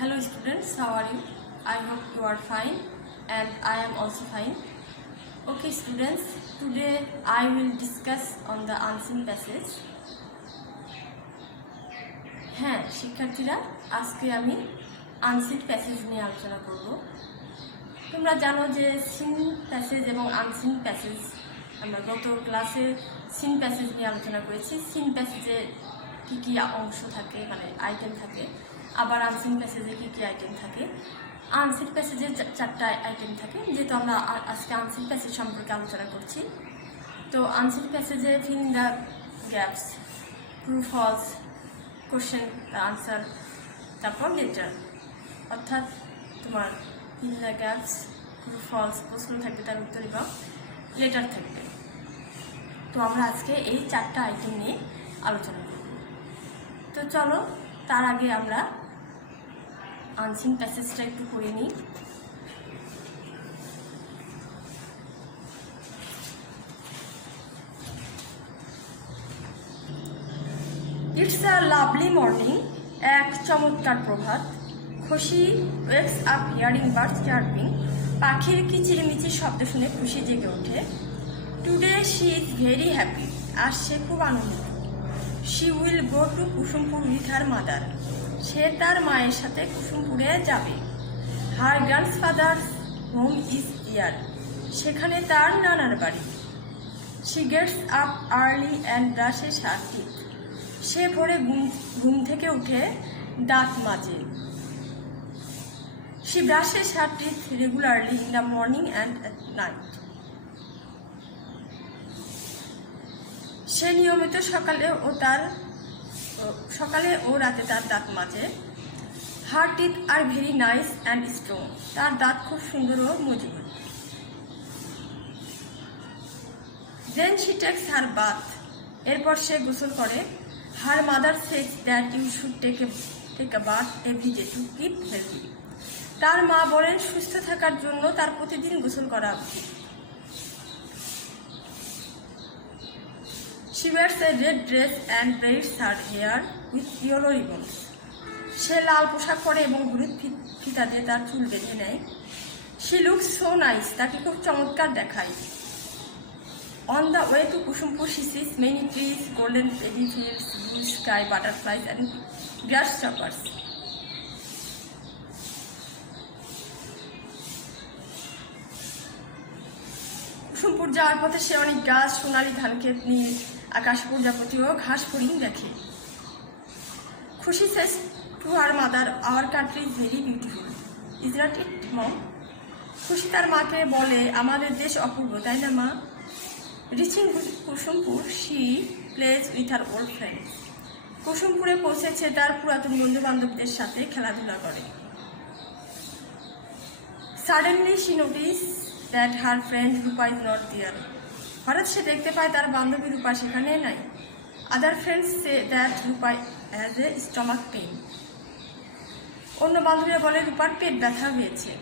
Hello students, how are you? I hope you are fine and I am also fine. Okay students, today I will discuss on the unseen passage. হ্যাঁ শিক্ষার্থীরা, আজকে আমি unseen passage নিয়ে আলোচনা করব। তোমরা জানো যে সিন প্যাসেজ এবং আনসিন প্যাসেজ, আমরা গত ক্লাসে সিন প্যাসেজ নিয়ে আলোচনা করেছি। সিন প্যাসেজে কী কী অংশ থাকে, মানে আইটেম থাকে, আবার আনসিন প্যাসেজে কী কী আইটেম থাকে। আনসিন প্যাসেজে চারটা আইটেম থাকে, যেহেতু আমরা আজকে আনসিন প্যাসেজ সম্পর্কে আলোচনা করছি। তো আনসিন প্যাসেজে fill the gaps, true false, question answer, তারপর লেটার, অর্থাৎ তোমার fill the gaps, true false, প্রশ্ন থাকবে, তার উত্তর এবং লেটার থাকবে। তো আমরা আজকে এই চারটা আইটেম নিয়ে আলোচনা করব। তো চলো, তার আগে আমরা আনসিন প্যাসেজটা একটু করে নিই। ইটস আ লাভলি মর্নিং, এক চমৎকার প্রভাত। Khushi wakes up hearing birds chirping, পাখির কিচিরমিচির শব্দ শুনে খুশি জেগে ওঠে। Today she is very happy, আর সে খুব আনন্দিত। She will go to Kusumpur with her mother, সে তার মায়ের সাথে কুসুমপুরে যাবে। Her grandfather's home is here, সেখানে তার নানার বাড়ি। She gets up early and brushes her teeth, সে ভোরে ঘুম থেকে উঠে দাঁত মাজে। She brushes her teeth regularly in the morning and at night, সে নিয়মিত সকালে ও রাতে তার দাঁত মাজে। Her teeth are very nice and strong, তার দাঁত খুব সুন্দর ও মজবুত। Then she takes her bath, এরপর সে গোসল করে। Her mother says that you should take a bath every day to keep healthy, তার মা বলেন সুস্থ থাকার জন্য তার প্রতিদিন গোসল করা উচিত। She wears a red dress and braids her hair with yellow ribbons, সে লাল পোশাক পরে এবং হলুদ ফিতা দিয়ে তার চুল বেঁধে নেয়। She looks so nice, তাকে খুব চমৎকার দেখায়। On the way to Kusumpur, she sees many trees, golden paddy fields, blue sky, butterflies and grasshoppers. Kusumpur যাওয়ার পথে সে অনেক গাছ, সোনালী ধানক্ষেত, নীল আকাশ, প্রজাপতি ও ঘাস হরিণ দেখে। খুশি says to her mother, our country is very beautiful, is not it mom? খুশি তার মাকে বলে, আমাদের দেশ অপূর্ব, তাই না মা? Reaching Kusumpur, she plays with her old friends, কুসুমপুরে পৌঁছেছে তার পুরাতন বন্ধু বান্ধবদের সাথে খেলাধুলা করে। Suddenly she noticed that her friend Rupa is not there, হঠাৎ সে দেখতে পায় তার বান্ধবী রূপা সেখানে নাই। Other friends say that Rupa has a stomach pain, অন্য বান্ধবীরা বলে রূপার পেট ব্যথা হয়েছে।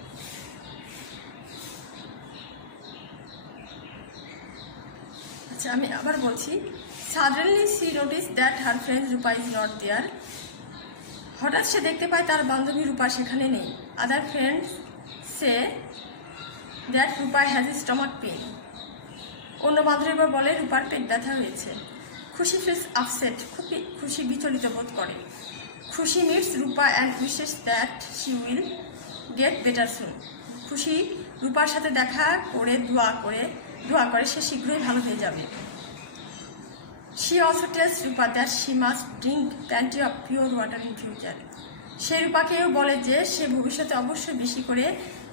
আচ্ছা, আমি আবার বলছি। Suddenly she noticed that her friend Rupa is not there, হঠাৎ সে দেখতে পায় তার বান্ধবী রূপা সেখানে নেই। Other friends say that Rupa has a stomach pain, অন্য বান্ধবীরা বলে রূপার পেট ব্যথা হয়েছে। খুশি feels upset, খুশি বিচলিত বোধ করে। খুশি meets Rupa and wishes that she will get better soon, খুশি রূপার সাথে দেখা করে দোয়া করে সে শীঘ্রই ভালো হয়ে যাবে। She also tells Rupa that she must drink plenty of pure water in future, সে রূপাকেও বলে যে সে ভবিষ্যতে অবশ্যই বেশি করে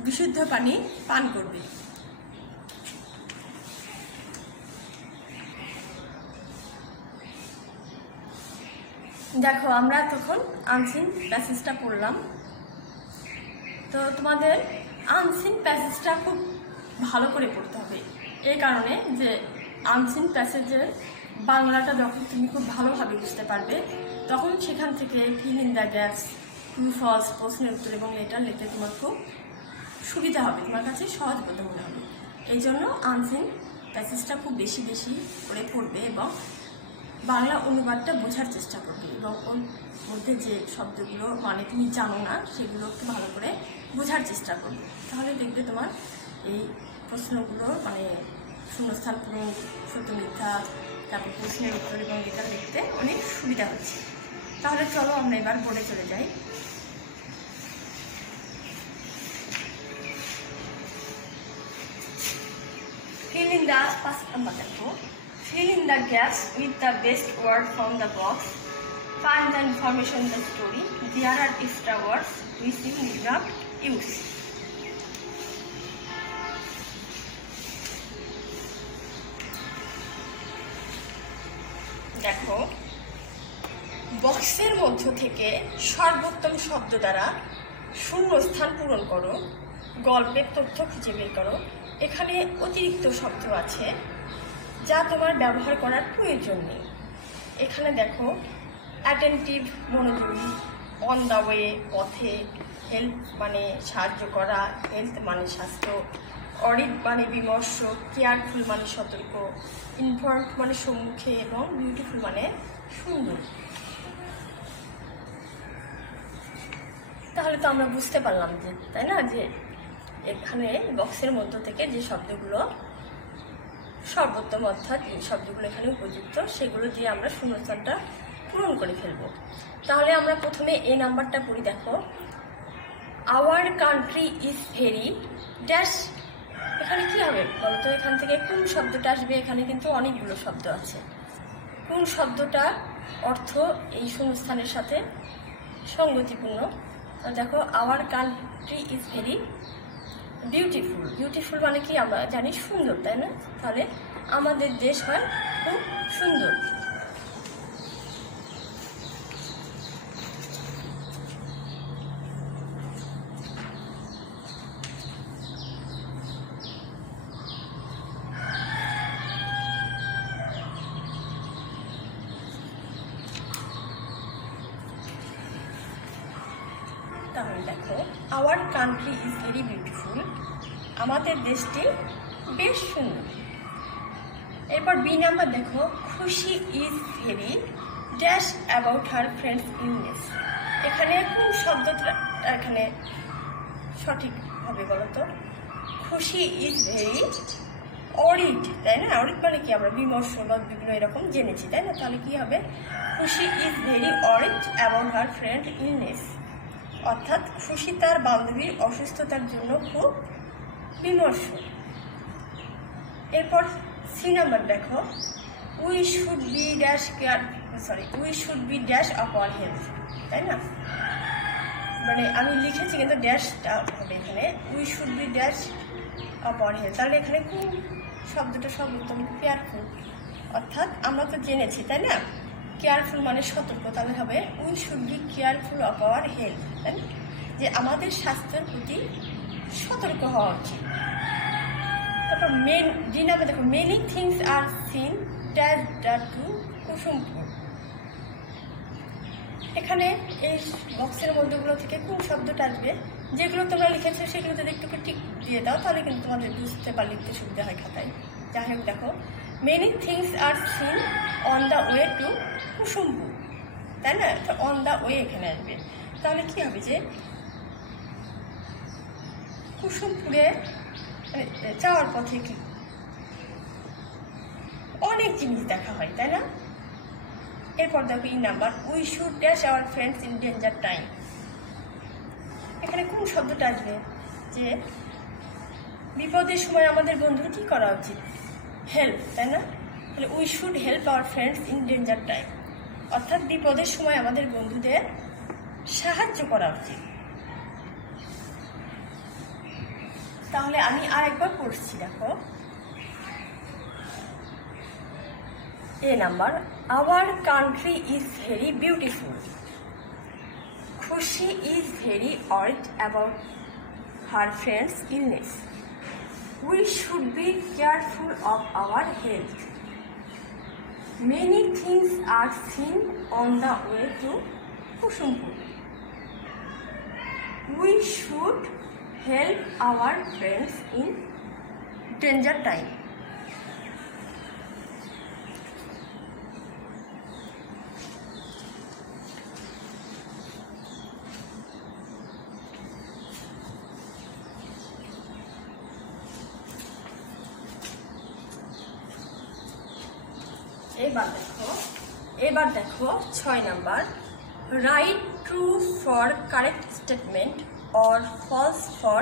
বিশুদ্ধ পানি পান করবে। দেখো, আমরা তখন আনসিন প্যাসেজটা পড়লাম। তো তোমাদের আনসিন প্যাসেজটা খুব ভালো করে পড়তে হবে, এই কারণে যে আনসিন প্যাসেজের বাংলাটা যখন তুমি খুব ভালোভাবে বুঝতে পারবে, তখন সেখান থেকে fill in the gaps, true false, প্রশ্নের উত্তর এবং লেটার লিখতে তোমার খুব সুবিধা হবে, তোমার কাছে সহজ বোধ মনে হবে। এই জন্য আনসিন প্যাসেজটা খুব বেশি করে পড়বে এবং বাংলা অনুবাদটা বোঝার চেষ্টা করবে এবং ওর মধ্যে যে শব্দগুলো মানে তুমি জানো না সেগুলো একটু ভালো করে বোঝার চেষ্টা করবে। তাহলে দেখবে তোমার এই প্রশ্নগুলো মানে শূন্যস্থান পূরণ, সত্য মিথ্যা, তারপর প্রশ্নের উত্তর এবং এটা লিখতে অনেক সুবিধা হচ্ছে। তাহলে চলো আমরা এবার বোর্ডে চলে যাই। Fill in the first number দেখো, fill in the gaps with the best word from the box. Find the information in the story. There are extra words which you need not use. দেখো, বক্সের মধ্য থেকে সর্বোত্তম শব্দ দ্বারা শূন্যস্থান পূরণ করো, গল্পের তথ্য খুঁজে বের করো। এখানে অতিরিক্ত শব্দ আছে যা তোমার ব্যবহার করার প্রয়োজন নেই। এখানে দেখো, অ্যাটেন্টিভ মনোযোগী, অন দ্য ওয়ে পথে, হেল্প মানে সাহায্য করা, হেলথ মানে স্বাস্থ্য, অডিট মানে বিমর্ষ, কেয়ারফুল মানে সতর্ক, ইনফর্মড মানে সম্মুখে এবং বিউটিফুল মানে সুন্দর। তাহলে তো আমরা বুঝতে পারলাম যে, তাই না, যে এখানে বক্সের মধ্য থেকে যে শব্দগুলো সর্বোত্তম অর্থাৎ এই শব্দগুলো এখানে উপযুক্ত সেগুলো দিয়ে আমরা শূন্যস্থানটা পূরণ করে ফেলবো। তাহলে আমরা প্রথমে এই নাম্বারটা পড়ি। দেখো, hour country is very dash. এখানে কি হবে বলতো? এখান থেকে কোন শব্দটা আসবে? এখানে কিন্তু অনেকগুলো শব্দ আছে। কোন শব্দটা অর্থ এই শূন্যস্থানের সাথে সঙ্গতিপূর্ণ? দেখো, hour country is very beautiful. Beautiful মানে কি? আমরা জানি সুন্দর, তাই না? তাহলে আমাদের দেশ হয় খুব সুন্দর। তাহলে দেখো, hour country is very beautiful, আমাদের দেশটি বেশ সুন্দর। এরপর বি নাম্বার দেখো, Khushi is very dash about her friends illness. এখানে কোন শব্দটা এখানে সঠিক হবে বলো তো? খুশি ইজ ভেরি অরিড, তাই না? অরিড মানে কি? আমরা বিমর্ষ বা বিভিন্ন এরকম জেনেছি, তাই না? তাহলে কি হবে? খুশি is very worried about her friend illness, অর্থাৎ খুশি তার বান্ধবীর অসুস্থতার জন্য খুব বিমর্ষ। এরপর সি নাম্বার দেখো, we should B dash care we should B dash of our health, তাই না? মানে আমি লিখেছি কিন্তু ড্যাশটা হবে এখানে, we should B dash of our health. তাহলে এখানে কোন শব্দটা সর্বোত্তম? কেয়ারফুল, অর্থাৎ আমরা তো জেনেছি, তাই না? কেয়ারফুল মানে সতর্ক, তাহলে হবে we should be careful of our health, তাই না? যে আমাদের স্বাস্থ্যের প্রতি সতর্ক হওয়া উচিত। তারপর ডি নাম্বার দেখো, many things are seen dash the to Kusumpur. এখানে এই বক্সের মধ্যেগুলো থেকে কোন শব্দটা আসবে? যেগুলো তোমরা লিখেছো সেগুলো যদি একটু টিক দিয়ে দাও তাহলে কিন্তু তোমাদের বুঝতে বা লিখতে সুবিধা হয় খাতায়। যাই হোক, দেখো, many things are seen on the way to Kusumpur, তাই না? তো অন দ্য ওয়ে এখানে আসবে। তাহলে কি হবে? যে কুসুমপুরে যাওয়ার পথে কি অনেক জিনিস দেখা হয়, তাই না? এরপর দেখো E number, we should dash our friends in danger time. এখানে কোন শব্দটা আসবে? যে বিপদের সময় আমাদের বন্ধুর কি করা উচিত? হেল্প, তাই না? তাহলে we should help our friends in danger time, অর্থাৎ বিপদের সময় আমাদের বন্ধুদের সাহায্য করা উচিত। তাহলে আমি আরেকবার পড়ছি, দেখো, এ number, our country is very beautiful, Khushi is very worried about her friends illness, we should be careful of our health, many things are seen on the way to Kusumpur, we should help our friends in danger time. এবার দেখো 6 number, write true for correct statement or false for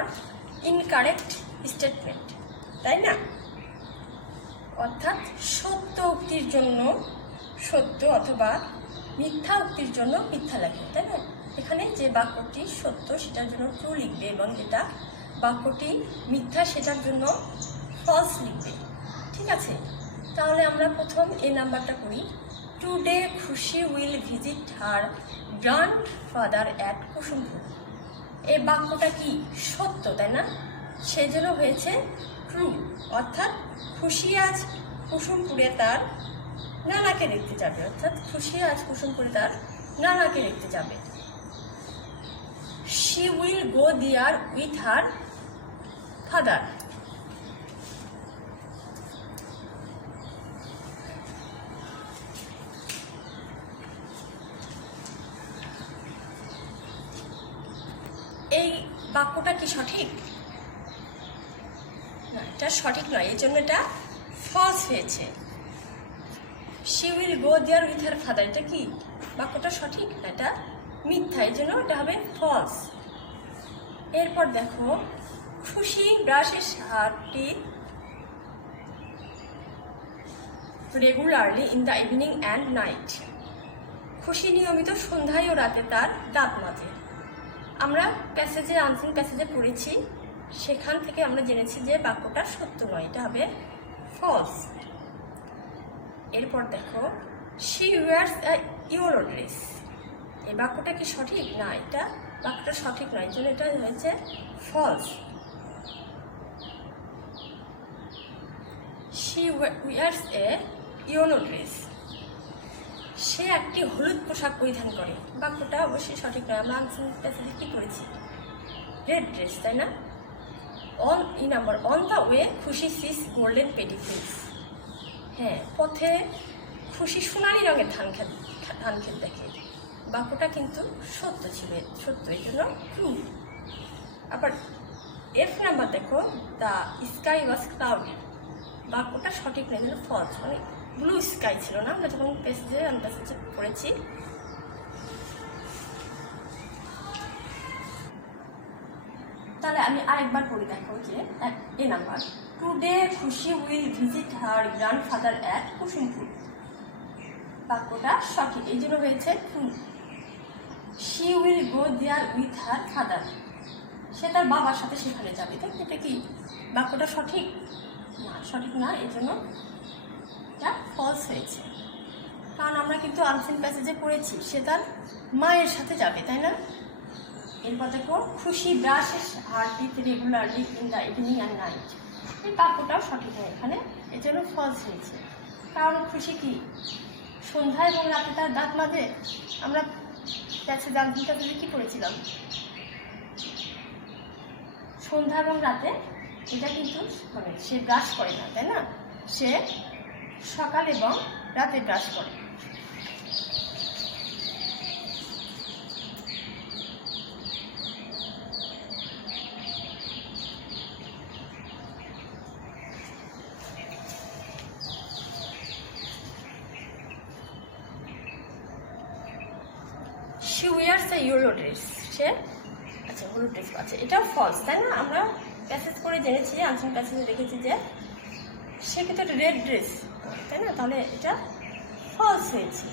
incorrect statement, তাই না? অর্থাৎ সত্য উক্তির জন্য সত্য অথবা মিথ্যা উক্তির জন্য মিথ্যা লেখে, তাই না? এখানে যে বাক্যটি সত্য সেটার জন্য ট্রু লিখবে এবং যেটা বাক্যটি মিথ্যা সেটার জন্য ফলস লিখবে, ঠিক আছে? তাহলে আমরা প্রথম এই নাম্বারটা করি। Today Khushi will visit her grandfather at Kusumpur. এই বাক্যটা কি সত্য, তাই না? সেই জন্য হয়েছে ট্রু, অর্থাৎ খুশি আজ কুসুমপুরে তার নানাকে দেখতে যাবে, অর্থাৎ খুশি আজ কুসুমপুরে তার নানাকে দেখতে যাবে। She will go there with her father. এই বাক্যটা কি সঠিক? না, এটা সঠিক নয়, এই জন্য এটা ফলস হয়েছে। She will go there with her father, এটা কি বাক্যটা সঠিক? না, এটা মিথ্যা, এই জন্য এটা হবে ফলস। এরপর দেখো, খুশি brushes her teeth regularly in the evening and night. খুশি নিয়মিত সন্ধ্যায় ও রাতে তার দাঁত মাজে। আমরা প্যাসেজে আনসিন প্যাসেজে পড়েছি, সেখান থেকে আমরা জেনেছি যে বাক্যটা সত্য নয়, এটা হবে ফলস। এরপর দেখো, she wears a yellow dress. এই বাক্যটা কি সঠিক? না, এটা বাক্যটা সঠিক নয়, এই জন্য এটা হয়েছে false. She wears a yellow dress. সে একটি হলুদ পোশাক পরিধান করে। বাক্যটা অবশ্যই সঠিক নয়, আমরা আনসিন প্যাসেজে কি করেছি? রেড ড্রেস, তাই না? অন দ্য ওয়ে খুশি সিস গোল্ডেন পেডিফিল্ডস। হ্যাঁ, পথে খুশি সোনালি রঙের ধান ক্ষেত দেখে। বাক্যটা কিন্তু সত্য ছিল, সত্য, এই জন্য ট্রু। আবার এফ নাম্বার দেখো, দ্য স্কাই ওয়াজ ক্লাউডি। বাক্যটা সঠিক নয়, যেন ফলস, মানে ব্লু স্কাই ছিল না, আমরা যখন প্যাসেজে পড়েছি। তাহলে আমি আরেকবার পড়ি, দেখো যে এ number, today Khushi will visit her grandfather at Kusumpur. বাক্যটা সঠিক, এই জন্য হয়েছে true. She will go there with her father. সে তার বাবার সাথে সেখানে যাবে, তাই এটা কি বাক্যটা সঠিক? না, সঠিক না, এই জন্য এটা ফলস হয়েছে। কারণ আমরা কিন্তু আনসিন প্যাসেজে পড়েছি সে তার মায়ের সাথে যাবে, তাই না? এরপর দেখো, খুশি brushes her teeth regularly in the evening and night. এই বাক্যটাও সঠিক নয় এখানে, এই জন্য ফলস হয়েছে। কারণ খুশি কি সন্ধ্যা এবং রাতে তার দাঁত মাজে? আমরা প্যাসেজ আনসিন প্যাসেজে কি পড়েছিলাম? সন্ধ্যা এবং রাতে, এটা কিন্তু মানে সে ব্রাশ করে না, তাই না? সে সকাল এবং রাতে ব্রাশ করে। She wears a yellow dress. সে আচ্ছা হলুদ ড্রেস আছে, এটাও ফলস, তাই না? আমরা প্যাসেজ করে জেনেছি, আনসিন প্যাসেজে দেখেছি যে সে কিন্তু একটা রেড ড্রেস, তাই না? তাহলে এটা ফলস হয়েছে।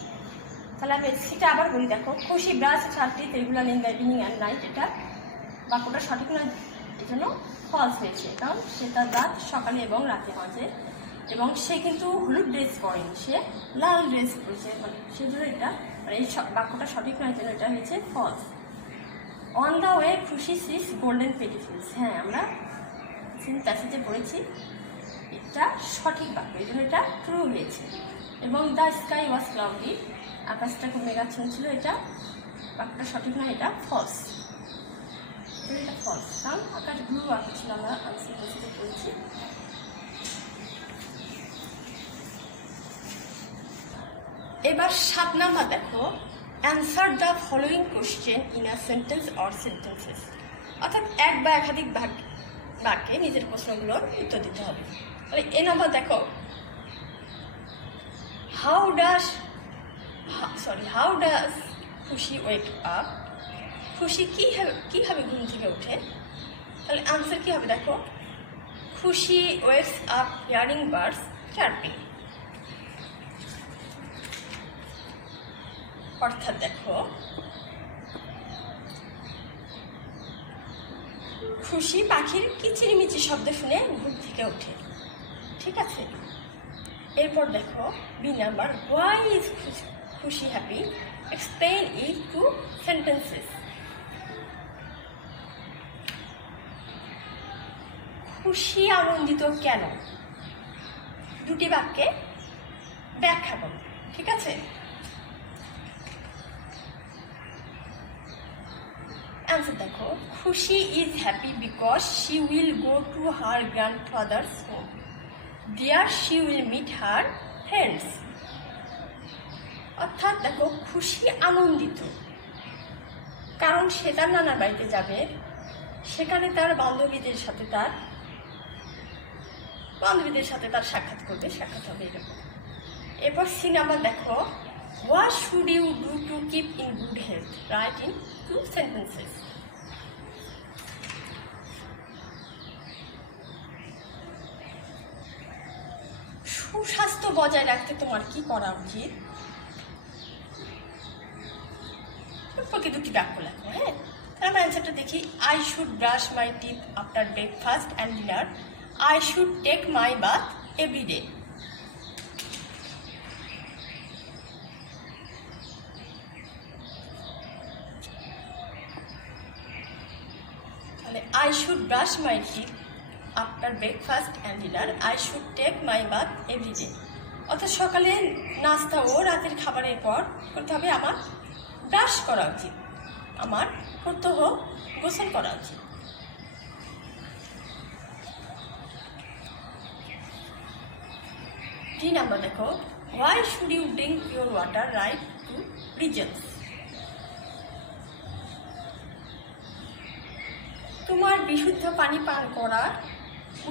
তাহলে আমি সেটা আবার বলি, দেখো, খুশি brush her teeth regular in the evening and night. এটা বাক্যটা সঠিক নয়, এই জন্য ফলস হয়েছে। কারণ সে তার দাঁত সকালে এবং রাতে মাজে, এবং সে কিন্তু হলুদ ড্রেস পরেনি, সে লাল ড্রেস পরেছে, মানে সেই জন্য এটা মানে এই বাক্যটা সঠিক নয়, জন্য এটা হয়েছে ফলস। অন দ্য ওয়ে খুশি সিস গোল্ডেন পেডিফিল্ডস। হ্যাঁ, আমরা প্যাসেজে পড়েছি, এটা সঠিক বাক্য, এই জন্য এটা ট্রু হয়েছে। এবং দ্য স্কাই ওয়াজ ক্লাউডি, আকাশটা খুব মেঘাচ্ছন্ন ছিল, এটা বাক্যটা সঠিক নয়, এটা ফলস, এটা ফলস। কারণ আকাশ ব্লু আকাশ ছিল, আমরা আনসিন প্যাসেজে পড়েছি। এবার 7 নাম্বার দেখো, answer the following question in a sentence or sentences. অর্থাৎ এক বা একাধিক বাক্যে নিজের প্রশ্নগুলোর উত্তর দিতে হবে। তাহলে এই নাম্বার দেখো, how does Khushi wake up? খুশি কীভাবে ঘুম থেকে ওঠে? তাহলে আনসার কী হবে দেখো, খুশি wakes up hearing birds chirping. অর্থাৎ দেখো, খুশি পাখির কিচিরমিচির শব্দ শুনে ঘুম থেকে ওঠে। ঠিক আছে, এরপর দেখো B number, why is Khushi happy? Explain it two sentences. Khushi আনন্দিত কেন? দুটি বাক্যে ব্যাখ্যা করো। ঠিক আছে, অ্যান্সার দেখো, Khushi is happy because she will go to her grandfather's home. There she will meet her friends. অর্থাৎ দেখো, খুশি আনন্দিত কারণ সে তার নানার বাড়িতে যাবে, সেখানে তার বান্ধবীদের সাথে তার সাক্ষাৎ হবে এরকম। এরপর সি নাম্বার দেখো, what should you do to keep in good health? Write in 2 sentences. সুস্বাস্থ্য বজায় রাখতে তোমার কি করা উচিত? সম্পর্কে দুটি বাক্য লেখো। হ্যাঁ, তাহলে আমরা অ্যান্সারটা দেখি। I should brush my teeth after breakfast and dinner. I should take my bath every day. তাহলে I should brush my teeth after breakfast and dinner. I should take my bath every day. অর্থাৎ সকালে নাস্তা ও রাতের খাবারের পর করতে হবে আমার ব্রাশ করা উচিত, আমার প্রত্যহ গোসল করা উচিত। ডি নাম্বার দেখো, why should you drink pure water? Write two reasons. তোমার বিশুদ্ধ পানি পান করা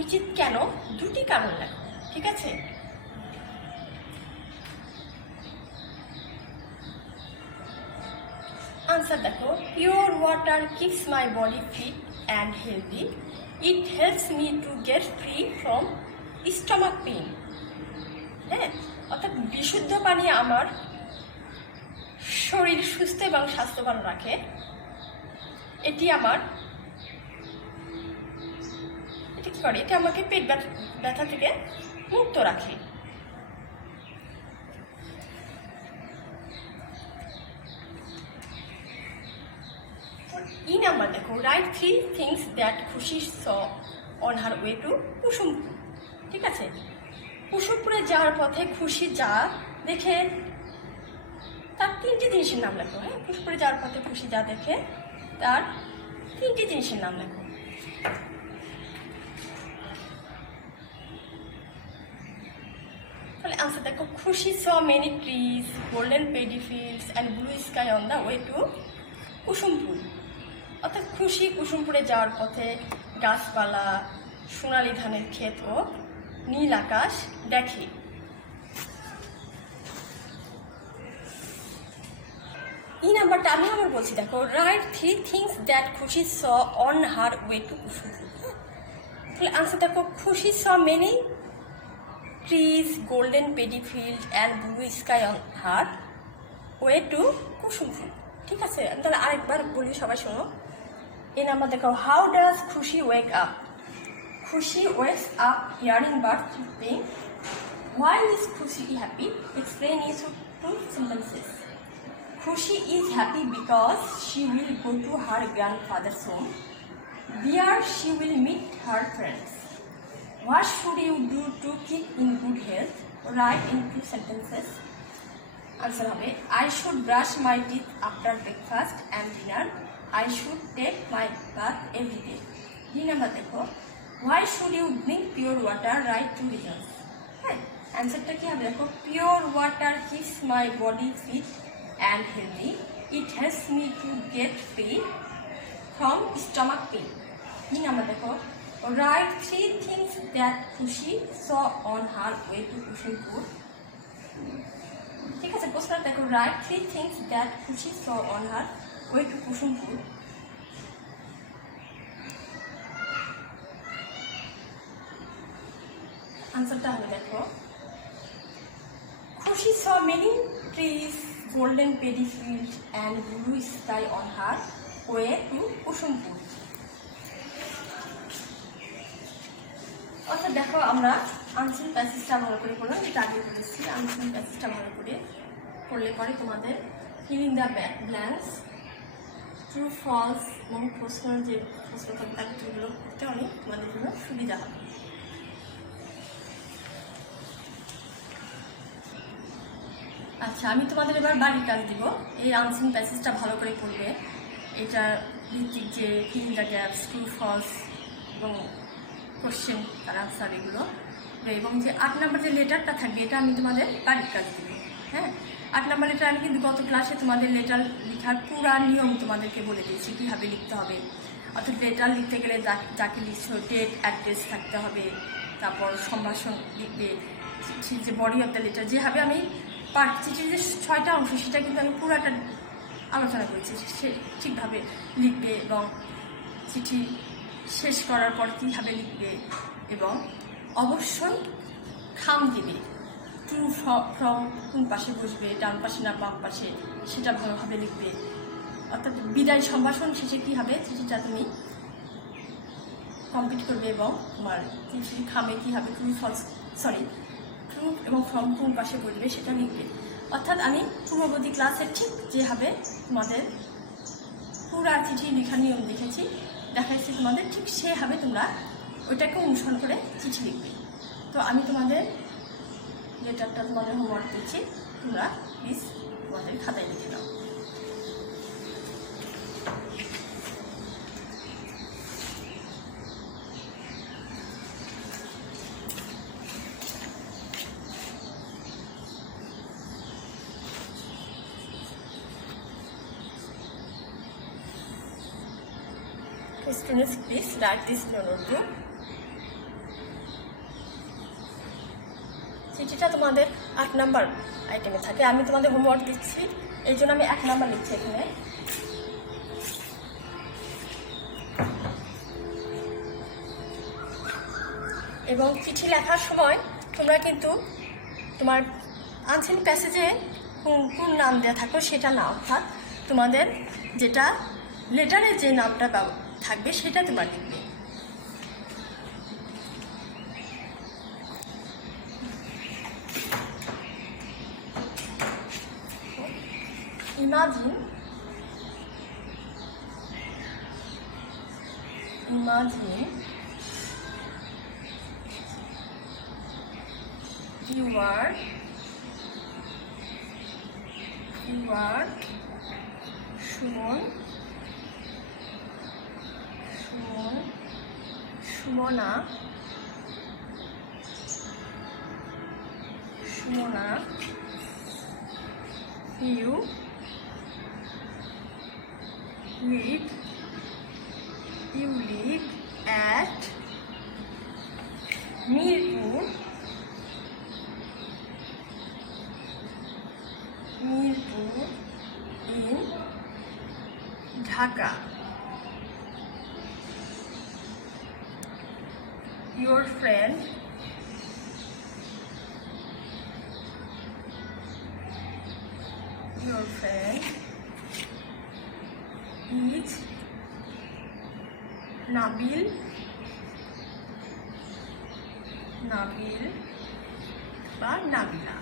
উচিত কেন? দুটি কারণ লেখো। ঠিক আছে, আনসার দেখো, pure water keeps my body fit and healthy. It helps me to get free from stomach pain. হ্যাঁ, অর্থাৎ বিশুদ্ধ পানি আমার শরীর সুস্থ এবং স্বাস্থ্যবান রাখে। এটি কি করে? এটি আমাকে পেট ব্যথা থেকে মুক্ত রাখে। ই নাম্বার দেখো, write 3 things that Khushi saw on her way to Kusumpur. ঠিক আছে, কুসুমপুরে যাওয়ার পথে খুশি যা দেখে তার 3টি জিনিসের নাম লেখো। হ্যাঁ, কুসুমপুরে যাওয়ার পথে খুশি যা দেখে তার 3টি জিনিসের নাম লেখো। তাহলে আনসার দেখো, Khushi saw many trees, golden paddy fields and blue sky on the way to Kusumpur. অর্থাৎ খুশি কুসুমপুরে যাওয়ার পথে গাছপালা, সোনালী ধানের ক্ষেত ও নীল আকাশ দেখে। এই নাম্বারটা আমি আবার বলছি দেখো, write 3 things that Khushi saw on her way to Kusumpur. তাহলে আনসার দেখো, Khushi saw many trees, golden paddy field and blue sky on her way to Kusumpur. ঠিক আছে, তাহলে আরেকবার বলি, সবাই শোনো। এই নাম্বার দেখো, how does Khushi wake up? Khushi wakes up hearing birds chirping. Why is Khushi happy? Explain it two sentences. Khushi is happy because she will go to her grandfather's home. There she will meet her friends. What should you do to keep in good health? Write in 2 sentences. Answer হবে, I should brush my teeth after breakfast and dinner. I should take my bath every day. D number দেখো, why should you drink pure water? Write 2 reasons. হ্যাঁ, অ্যান্সারটা কি হবে দেখো, pure water keeps my body fit and healthy. It helps me to get free from stomach pain. D number দেখো, write 3 things that Khushi saw on her way to Kusumpur. ঠিক আছে, প্রশ্নটা দেখো, write 3 things that Khushi saw on her way to Kusumpur. আনসারটা হলো দেখো, Khushi saw many trees, golden paddy fields and blue sky on her way to Kusumpur. অর্থাৎ দেখো, আমরা আনসিন প্যাসেজটা ভালো করে পড়লাম, যেটা আগে বলেছি। আনসিন প্যাসেজটা ভালো করে পড়লে পরে তোমাদের filling the blanks, true false এবং প্রশ্নের যে প্রশ্নগুলো করতে অনেক তোমাদের জন্য সুবিধা হবে। আচ্ছা, আমি তোমাদের এবার বাড়ির কাজ দিব। এই আনসিন প্যাসেজটা ভালো করে পড়বে। এটা ভিত্তিক যে filling the gaps, true false এবং কোশ্চেন তার আনসার এগুলো, এবং যে 8 নম্বর যে লেটারটা থাকবে এটা আমি তোমাদের বাড়ির কাজ দিব। হ্যাঁ, 8 নম্বর লেটার আমি কিন্তু গত ক্লাসে তোমাদের লেটার লেখার পুরা নিয়ম তোমাদেরকে বলে দিয়েছি কীভাবে লিখতে হবে। অর্থাৎ লেটার লিখতে গেলে যাকে লিখছো ডেট অ্যাড্রেস থাকতে হবে, তারপর সম্ভাষণ লিখবে, চিঠির যে বডি অফ দ্য লেটার, যেভাবে আমি চিঠির যে 6টা অংশ সেটা কিন্তু আমি পুরাটা আলোচনা করেছি, সে ঠিকভাবে লিখবে এবং চিঠি শেষ করার পর কীভাবে লিখবে, এবং অবশ্যই খাম দিবে। ট্রু ফ্রম কোন পাশে বসবে, ডান পাশে না বাম পাশে, সেটা ভালোভাবে লিখবে। অর্থাৎ বিদায় সম্ভাষণ শেষে কী হবে চিঠিটা তুমি কমপ্লিট করবে, এবং তোমার চিঠির খামে কী হবে ট্রু এবং ফ্রম কোন পাশে বসবে সেটা লিখবে। অর্থাৎ আমি পূর্ববর্তী ক্লাসের ঠিক যেভাবে তোমাদের পুরা চিঠি লেখার নিয়ম দেখাচ্ছি তোমাদের, ঠিক সেভাবে তোমরা ওইটাকে অনুসরণ করে চিঠি লিখবে। তো আমি তোমাদের লেটারটা তোমাদের হোমওয়ার্ক দিচ্ছি, তোমরা প্লিজ তোমাদের খাতায় লিখে নাও। Students, please write this notebook. চিঠিটা তোমাদের 8 নাম্বার আইটেমে থাকে। আমি তোমাদের হোমওয়ার্ক দিচ্ছি, এই জন্য আমি 1 নাম্বার লিখছি এখানে। এবং চিঠি লেখার সময় তোমরা কিন্তু তোমার আনসিন প্যাসেজে কোন নাম দেওয়া থাকো সেটা না, অর্থাৎ তোমাদের যেটা লেটারের যে নামটা থাকবে সেটা তোমার লিখবে। Imagine you are Sumona, you live at Mirpur in Dhaka. Your friend is Nabil বা Nabila.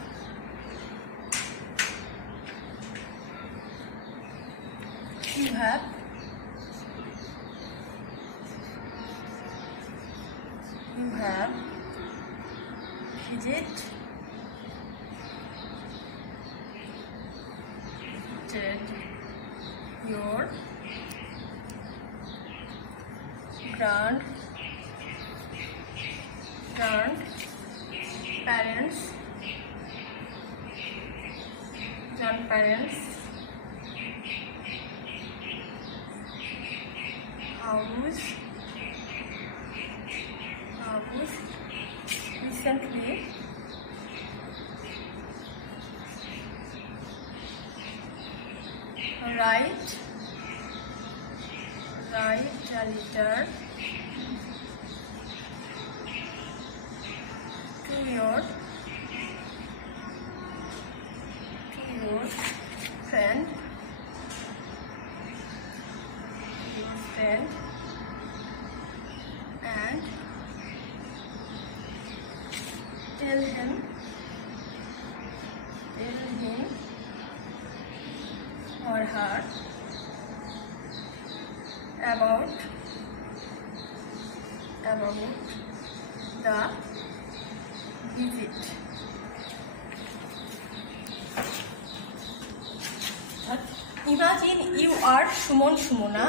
You have visited your grandparents house recently Write a letter to your friend, and tell him or her about the visit. Imagine you are Sumon Sumona.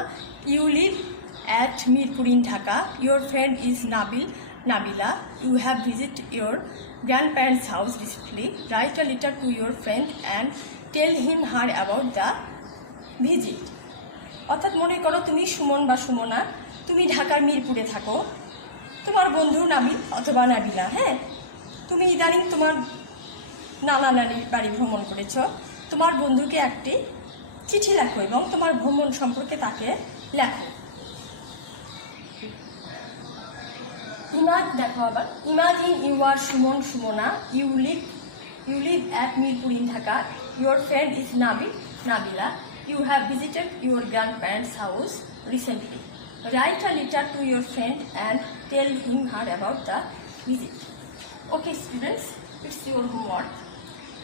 You live at Mirpur in Dhaka. Your friend is Nabila. You have visited your grandparents' house recently. Write a letter to your friend and tell him her about the visit. অর্থাৎ মনে করো তুমি সুমন বা সুমনা, তুমি ঢাকার মিরপুরে থাকো, তোমার বন্ধু নাবিল অথবা নাবিলা, হ্যাঁ, তুমি ইদানিং তোমার নানা নানির বাড়ি ভ্রমণ করেছো। তোমার বন্ধুকে একটি চিঠি লেখো এবং তোমার ভ্রমণ সম্পর্কে তাকে লেখো। দেখো আবার, imagine you are Suman Sumana, you live at Mirpur in Dhaka, your friend is Nabila. You have visited your grandparents' house recently. Write a letter to your friend and tell him her about the visit. Okay, students, it's your homework.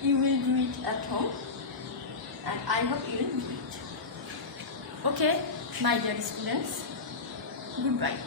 You will do it at home, and I hope you will do it. Okay, my dear students, goodbye.